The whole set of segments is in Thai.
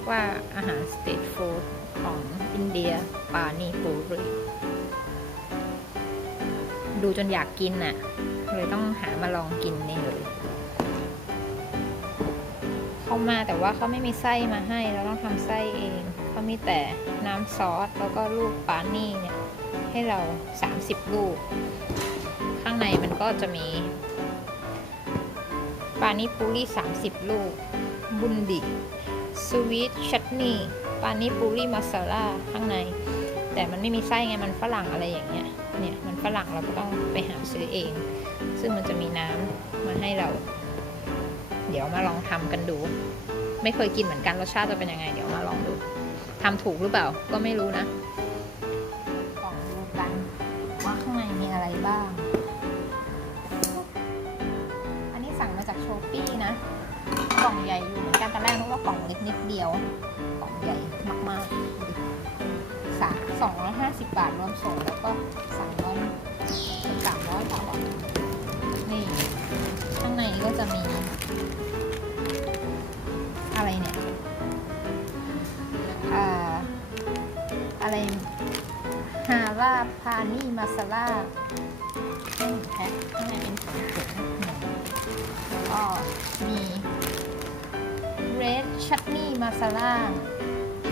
ยกว่าอาหารสตรีทฟู้ดของอินเดียปานีปูรีดูจนอยากกินน่ะ เลยต้องหามาลองกินนี่เลยเขามาแต่ว่าเขาไม่มีไส้มาให้ เราต้องทำไส้เองเขามีแต่น้ำซอส แล้วก็ลูกปานี่เนี่ย ให้เรา 30 ลูก ข้างในมันก็จะมีปานิปูรี่30 ลูก บุนดิ สวีทชัตนี่ปานิปูรี่มาซาล่าข้างใน แต่มันไม่มีไส้ไงมันฝรั่งอะไรอย่างเงี้ยเนี่ยมันฝรั่งเราก็ต้องไปหาซื้อเอง ซึ่งมันจะมีน้ำมาให้เรา เดี๋ยวมาลองทำกันดู ไม่เคยกินเหมือนกันรสชาติจะเป็นยังไง เดี๋ยวมาลองดูทำถูกหรือเปล่าก็ไม่รู้นะ กล่องใหญ่อยู่เหมือนกันตอนแรกนึกว่ากล่องเล็กนิดเดียว กล่องใหญ่มากๆสามสองร้อยห้าสิบบาทรวมส่งแล้วก็สามร้อยสามร้อยบาทนี่ ข้างในก็จะมี ราพานี่มาซาล่าหนึ่งแพ็คข้างในเป็นถุงถุงหนึ่งแล้วก็มีเรดชัตนี่มาซาล่า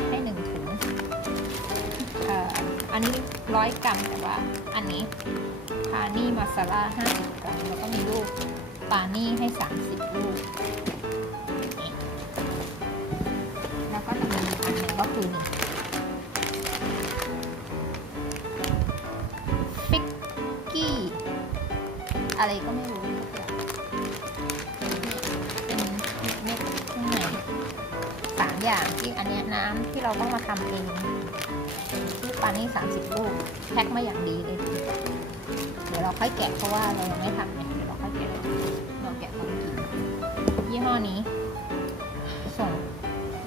ให้หนึ่งถุงอันนี้ร้อยกรัมแต่ว่าอันนี้พานี่มาซาล่าห้าสิบกรัมแล้วก็มีลูกปานี่ให้สามสิบลูก อะไรก็ไม่รู้เป็นเม็ดข้างในสามอย่างที่อันเนี้ยน้ำที่เราต้องมาทำเองลูกปลานี่สามสิบลูกแพ็คมาอย่างดีเลย เดี๋ยวเราค่อยแกะเพราะว่าเรายังไม่ทำเนี่ยเดี๋ยวเราค่อยแกะเราแกะตอนกินยี่ห้อนี้ส่ง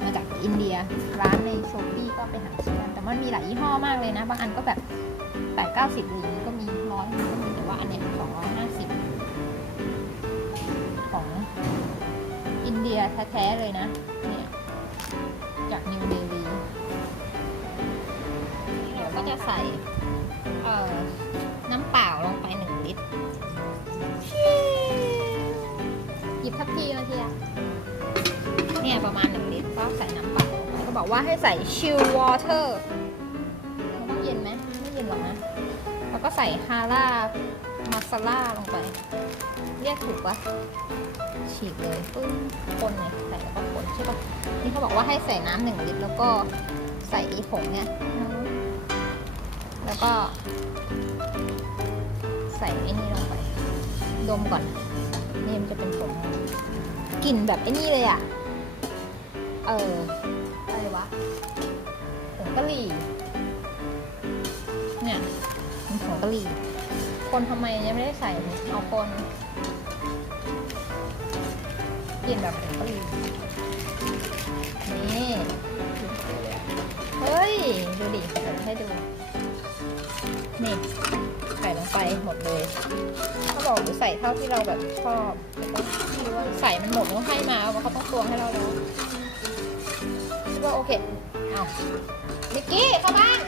มาจากอินเดียร้านในโชปี้ก็ไปหา มันมีหลายยี่ห้อมากเลยนะ บางอันก็แบบแปดเก้าสิบหรือก็มีร้อยก็มีแต่ว่าอันเนี้ยสองร้อยห้าสิบของอินเดียแท้ๆเลยนะเนี่ยจากนิวเดลีเดี๋ยวก็จะใส่เอ่อน้ำเปล่าลงไปหนึ่งลิตร หยิบทัพพีมาทีอะเนี่ยประมาณหนึ่งลิตรก็ใส่น้ำเปล่าลงไปก็บอกว่าให้ใส่ชิลวอเตอร์ ไม่เย็นหรอกนะ แล้วก็ใส่ฮาร่ามาซาล่าลงไป เรียกถูกปะฉีกเลยปึ้งคนเนี่ยใส่แล้วก็คนใช่ปะนี่เขาบอกว่าให้ใส่น้ำหนึ่งลิตรแล้วก็ใส่อ้ผงเนี่ย แล้วก็ ใส่ไอ้นี่ลงไป ดมก่อนนี่มันจะเป็นผงกลิ่นแบบไอ้นี่เลยอะเอออะไรวะผงกะหรี่ เกะหรี่ คนทำไมยังไม่ได้ใส่เอาคนกลิ่นแบบผงกะหรี่นี่ เฮ้ย ดูดิเดี๋ยวให้ดู นี่ ใส่ลงไปหมดเลยเขาบอกหรือใส่เท่าที่เราแบบชอบแล้วก็ไม่ว่าใส่มันหมดก็ให้มาว่าเขาต้องตวงให้เราแล้วคิดว่าโอเค เอานิกกี้เข้าบ้าน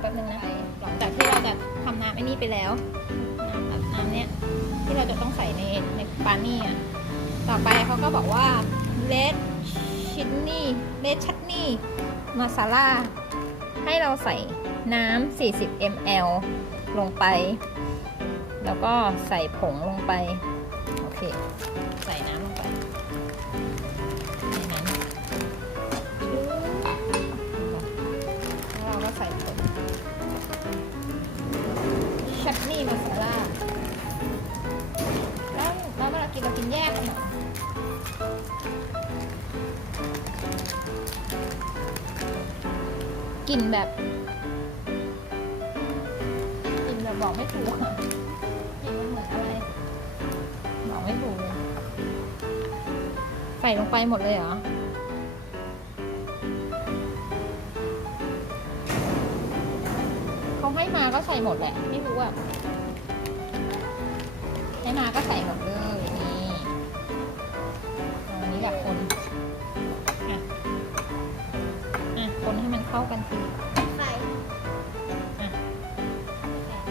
แป๊บนึงนะหลังจากที่เราจะทำน้ำไอ้นี่ไปแล้วน้ำน้ำเนี้ยที่เราจะต้องใส่ในในปานี่อะต่อไปเขาก็บอกว่าเลดชินนี่เลดชัตนี่มาซาล่าให้เราใส่น้ำ 40 ml ลงไป แล้วก็ใส่ผงลงไป โอเค ใส่น้ำลงไป ชัตนี่มาซาล่าแล้วแล้วเวลากินเรากินแยกกันเหรอกลิ่นแบบกลิ่นแบบบอกไม่ถูกอะกลิ่นมันเหมือนอะไรบอกไม่ถูกเลยใส่ลงไปหมดเลยเหรอ มาก็ใส่หมดแหละไม่รู้อะไม่มาก็ใส่หมดเลยนี่ตรงนี้แหละคนอะอะคนให้มันเข้ากันทีใส่อะ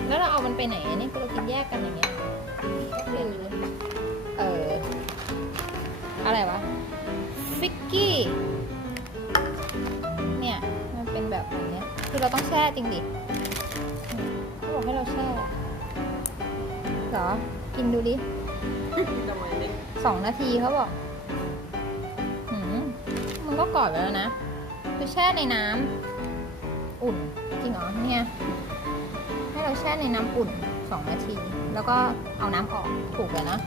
แล้วเราเอามันไปไหนอันนี้เรากินแยกกันอย่างเงี้ยเลยเอออะไรวะฟิกกี้เนี่ยมันเป็นแบบอย่างเงี้ยคือเราต้องแช่จริงดิ บอกให้เราแช่เหรอ กินดูดิทำไมไม่สองนาทีเขาบอกหืมมันก็กรอบไปแล้วนะ คือแช่ในน้ำอุ่น จริงเหรอเนี่ยให้เราแช่ในน้ำอุ่นสองนาที แล้วก็เอาน้ำออกถูกเลยนะ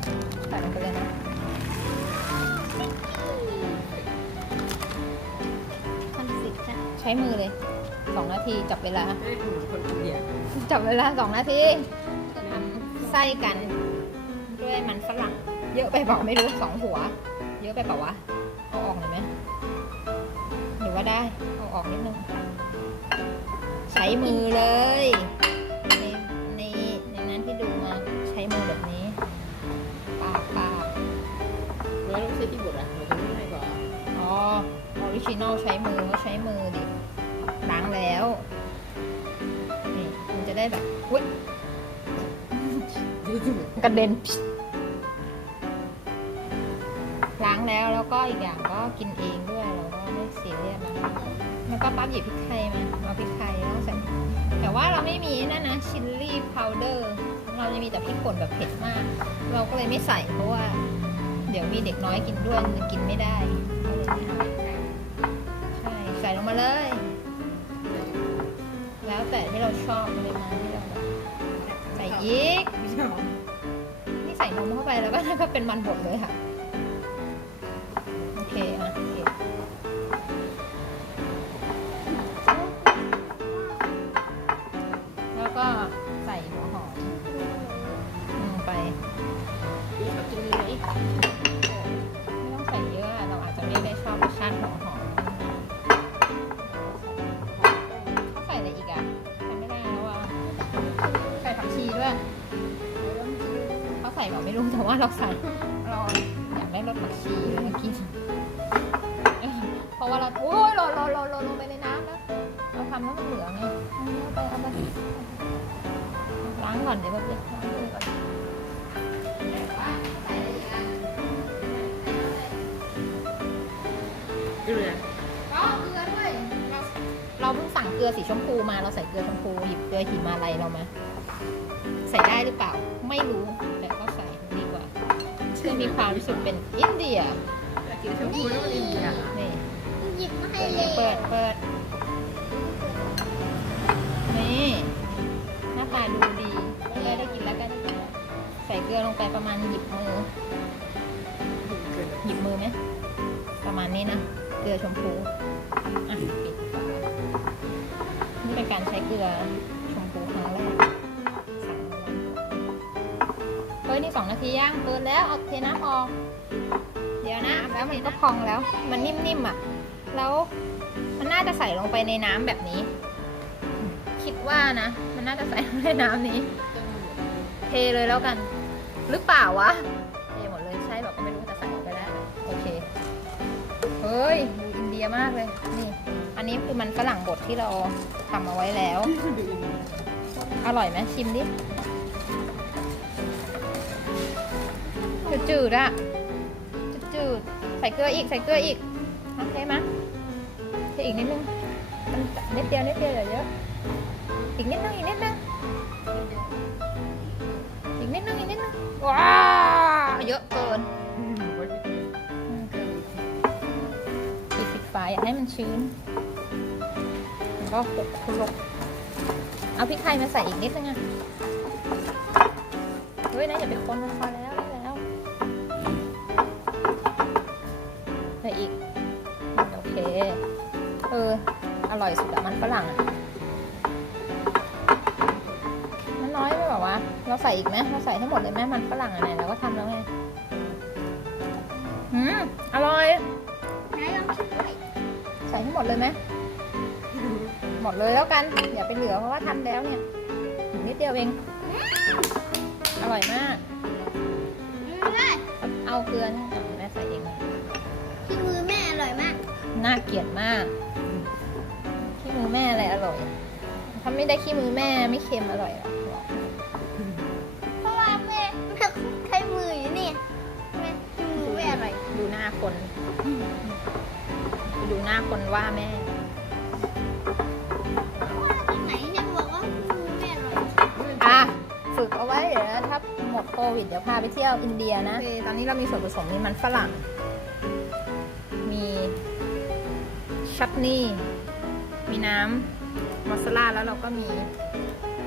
ใส่ลงไปเลยนะทำสิจ้ะใช้มือเลย สองนาทีจับเวลาได้เหมือนคนอินเดียจับเวลาสองนาทีจะทำไส้กันด้วยมันฝรั่ง เยอะไปเปล่าไม่รู้สองหัว เยอะไปเปล่าวะเอาออกหน่อยไหมหรือว่าได้เอาออกนิดนึงใช้มือเลยในในในนั้นที่ดูมาใช้มือแบบนี้ปาดปาดแล้วต้องใช้ที่บดอะเราจะไม่ให้ก่อนอ๋อออริจินอลใช้มือก็ใช้มือดิ ล้างแล้วนี่มันจะได้แบบอุ้ยกระเด็นล้างแล้วแล้วก็อีกอย่างก็กินเองด้วยเราก็ไม่ซีเรียสนะแล้วก็ปั๊บหยิบพริกไทยมาเอาพริกไทยแล้วใส่แต่ว่าเราไม่มีนั่นนะชิลลี่พาวเดอร์เราจะมีแต่พริกป่นแบบเผ็ดมาก เราก็เลยไม่ใส่เพราะว่า เดี๋ยวมีเด็กน้อยกินด้วยกินไม่ได้ก็เลยไม่เอาใช่ใส่ลงมาเลย เราชอบปริมาณที่เราแบบใส่อีกไม่ใช่หรอนี่ใส่นมเข้าไปแล้วก็ก็เป็นมันบดเลยค่ะ ด้วยเขาใส่แบบไม่รู้แต่ว่าเราใส่เราอยากได้รสผักชีมากินเพราะว่าเราโอ้ยโรยโรยโรยโรยลงไปในน้ำแล้วเราทำแล้วมันเหลืองไงเอาไปเอาไปล้างก่อนเดี๋ยวแบบล้างมือก่อนใส่อะไรอีกอะเกลือก็เกลือด้วยเราเราเพิ่งสั่งเกลือสีชมพูมาเราใส่เกลือชมพูหยิบเกลือหิมาลัยเรามา ใส่ได้หรือเปล่า ไม่รู้แต่ก็ใส่ดีกว่าเพื่อมีความรู้สึกเป็นอินเดียอยากกินชมพูแล้วมันอินเดียนี่หยิบมาให้เดี๋ยวเลนี้ยเปิดเปิดนี่หน้าตาดูดีใกล้ได้กินแล้วใกล้ได้กินแล้วใส่เกลือลงไปประมาณหยิบมือเกินหยิบมือไหมประมาณนี้นะเกลือชมพูอะปิดฝานี่เป็นการใช้เกลือชมพูครั้งแรก ฮ้ยนี่สองนาทีย่างเกินแล้วเอาเทน้ำออกเดี๋ยวนะแล้วมันก็พองแล้ว มันนิ่มๆอะ แล้วมันน่าจะใส่ลงไปในน้ำแบบนี้ คิดว่านะ มันน่าจะใส่ลงในน้ำนี้ เทเลยแล้วกัน หรือเปล่าวะเทหมดเลยใช่บอกก็ไม่รู้แต่ใส่ลงไปแล้วโอเคเฮ้ยดูอินเดียมากเลยนี่ อันนี้คือมันฝรั่งบดที่เราทำเอาไว้แล้ว อร่อยไหมชิมดิ จืดอะจืดใส่เกลืออีกใส่เกลืออีกโอเคไหมเทอีกนิดนึงมันนิดเดียวนิดเดียวอย่าเยอะอีกนิดนึงอีกนิดนึงอีกนิดนึงอีกนิดนึงว้าเยอะเกินปิดปิดฝาอย่าให้มันชื้นแล้วก็คลุกคลุกเอาพริกไทยมาใส่อีกนิดนึงอะเฮ้ยนะอย่าไปคนมันพอแล้ว อออร่อยสุดอะมันฝรั่งอะมันน้อยไปแบบว่าเราใส่อีกไหมเราใส่ทั้งหมดเลยไหมมันฝรั่งอะไหนเราก็ทำแล้วไงอืมอร่อยไหนลองชิมด้วยใส่ให้หมดเลยไหมหมดเลยแล้วกัน อย่าไปเหลือเพราะว่าทำแล้วเนี่ยอีกนิดเดียวเอง อร่อยมากอืมเลยเอาเกลือนี่เอาแม่ใส่เองเลยที่มือแม่อร่อยมาก น่าเกลียดมากโอเค มือแม่อะไรอร่อยถ้าไม่ได้ขี้มือแม่ไม่เค็มอร่อยหรอกเพราะว่าแม่แม่ใช้มืออยู่นี่แม่ขี้มือแม่อะไรดูหน้าคนไปดูหน้าคนว่าแม่ว่าตรงไหนเนี่ยบอกว่าขี้มือแม่อะไรอะฝึกเอาไว้เดี๋ยวนะถ้าหมดโควิดเดี๋ยวพาไปเที่ยวอินเดียนะโอเคตอนนี้เรามีส่วนผสมมีมันฝรั่ง มีชัตนี่มี น้ำมัสลาแล้วเราก็มี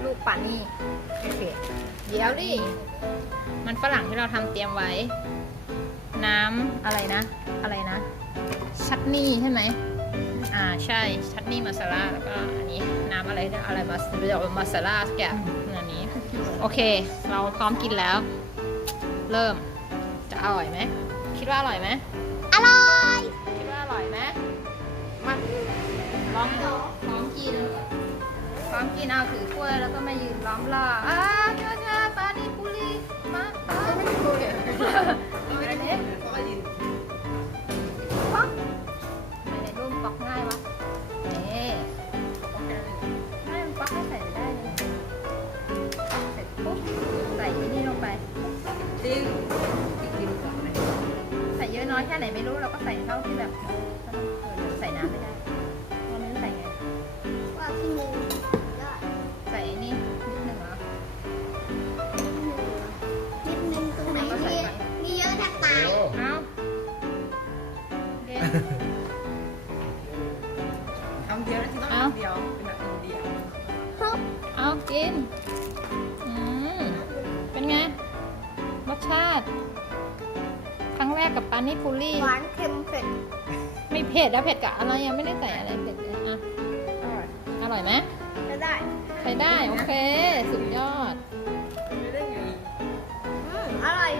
ลูกปานี่โอเคเดี๋ยวดิมันฝรั่งที่เราทำเตรียมไว้ น้ำอะไรนะ อะไรนะ ชัตนี่ใช่ไหมอ่าใช่ ชัตนี่มาซาลาแล้วก็อันนี้น้ำอะไรนะอะไรมาเรียกว่ามาซาลาสักอย่างอันนี้ โอเค เราพร้อมกินแล้ว เริ่มจะอร่อยไหมคิดว่าอร่อยไหมอร่อย คิดว่าอร่อยไหมมา ลองดูพร้อมกินพร้อมกินเอาถือถ้วยแล้วก็มายืนล้อมรอบอ่าเจ้าจ้าปานิปุรีมาปานิปุรีอะไรเนี่ยเพราะว่ายินป๊อกในรูปป๊อกง่ายวะนี่ไม่มันป๊อกให้ใส่ได้เลยเสร็จปุ๊บใส่ที่นี่ลงไปจริงกินก่อนไหมใส่เยอะน้อยแค่ไหนไม่รู้เราก็ใส่เท่าที่แบบใส่น้ำไม่ได้ กิน อืม เป็นไง รสชาติ ครั้งแรกกับปานิปุรีหวานเค็มเผ็ด ไม่เผ็ดแล้วเผ็ดกับอะไรยังไม่ได้ใส่อะไรเผ็ดเลยอะ อร่อยไหมก็ได้ใช้ได้ โอเค สุดยอดไม่ได้ไงอืมอร่อย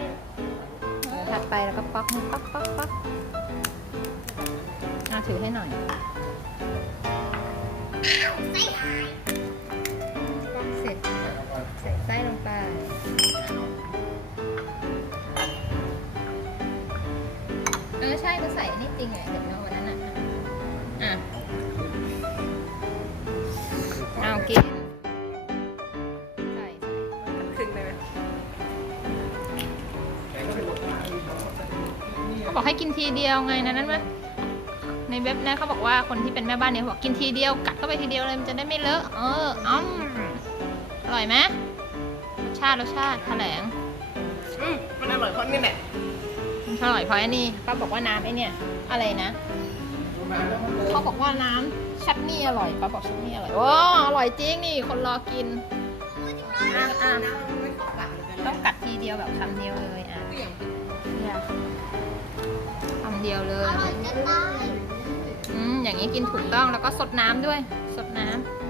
เออถัดไปแล้วก็ป๊อกป๊อกป๊อกป๊อกอะถือให้หน่อยไม่หาย ออใช่ก็ใส่นี่จริงไงเห็นไหมวันนั้นอะอะเอากินใส่ใส่ครึ่งได้ไหมเขาบอกให้กินทีเดียวไงนะนั้นว่าในเว็บนะเขาบอกว่าคนที่เป็นแม่บ้านเนี่ยบอกกินทีเดียวกัดเข้าไปทีเดียวเลยมันจะได้ไม่เลอะเอออ้อมอร่อยไหมรสชาติรสชาติแถลงอืมมันอร่อยเพราะนี่แหละ อร่อยเพราะไอ้นี่เขาบอกว่าน้ำไอ้เนี่ย อะไรนะเขาบอกว่าน้ำชัตนี่อร่อยป้าบอกชัตนี่อร่อยโอ้อร่อยจริงนี่คนรอกินอะอะน้ำมันไม่เข้าปากเลยต้องกัดทีเดียวแบบคำเดียวเลยอะเปรี้ยวเนี่ยคำเดียวเลอยร่อยจะตายอืมอย่างนี้กินถูกต้องแล้วก็สดน้ำด้วย สดน้ำ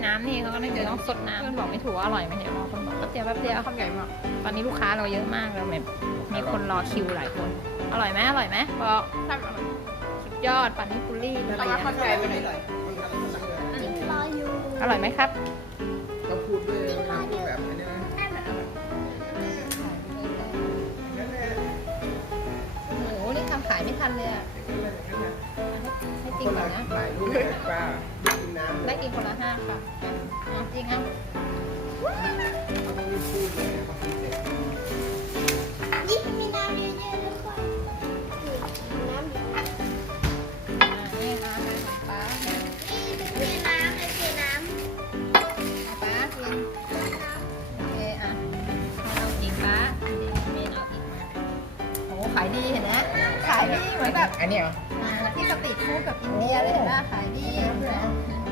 นี่น้ำนี่เขาก็ไม่ต้องสดน้ำเพื่อนบอกไม่ถูกว่าอร่อยไหมเดี๋ยวรอคนบอกแป๊บเดียวแป๊บเดียวคำใหญ่มากตอนนี้ลูกค้าเราเยอะมากเราแบบมีคนรอคิวหลายคน อร่อยไหมอร่อยไหมบอกใช่อร่อยสุดยอดปานิปุรีอะไรแต่ว่านะคำใหญ่ไม่อร่อยกินรออยู่อร่อยไหมครับก็พูดด้วยนะพูดแบบอันนี้นะแน่นอนอร่อยนั่นแหละโอ้โหนี่ทำขายไม่ทันเลยอะอย่างนั้นแหละอย่างนั้นแหละให้จคริงนก่อละนนะ หลกินน้ำได้กินคนละห้าค่ะเอจริงอะเขาต้องรีบพูดเลยายดีเหมือนแบบอันนี้เหรอที่สตรีทฟู้ดแบอินเดียเลยเห็นป่ะขายดี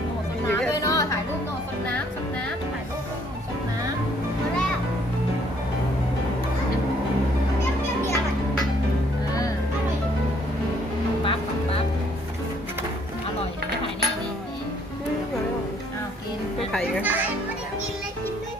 โอ้สดน้ำด้วยเนาะถ่ายรูปโนสดน้ำสดน้ำถ่ายรูปโน่สดน้ำมาแล้วเปรี้ยวเปรี้ยวดียวอะปั๊บปั๊บอร่อยถ่ายนี่น่นี่อ้าวกินไไม่ได้กินเลยกินด้วย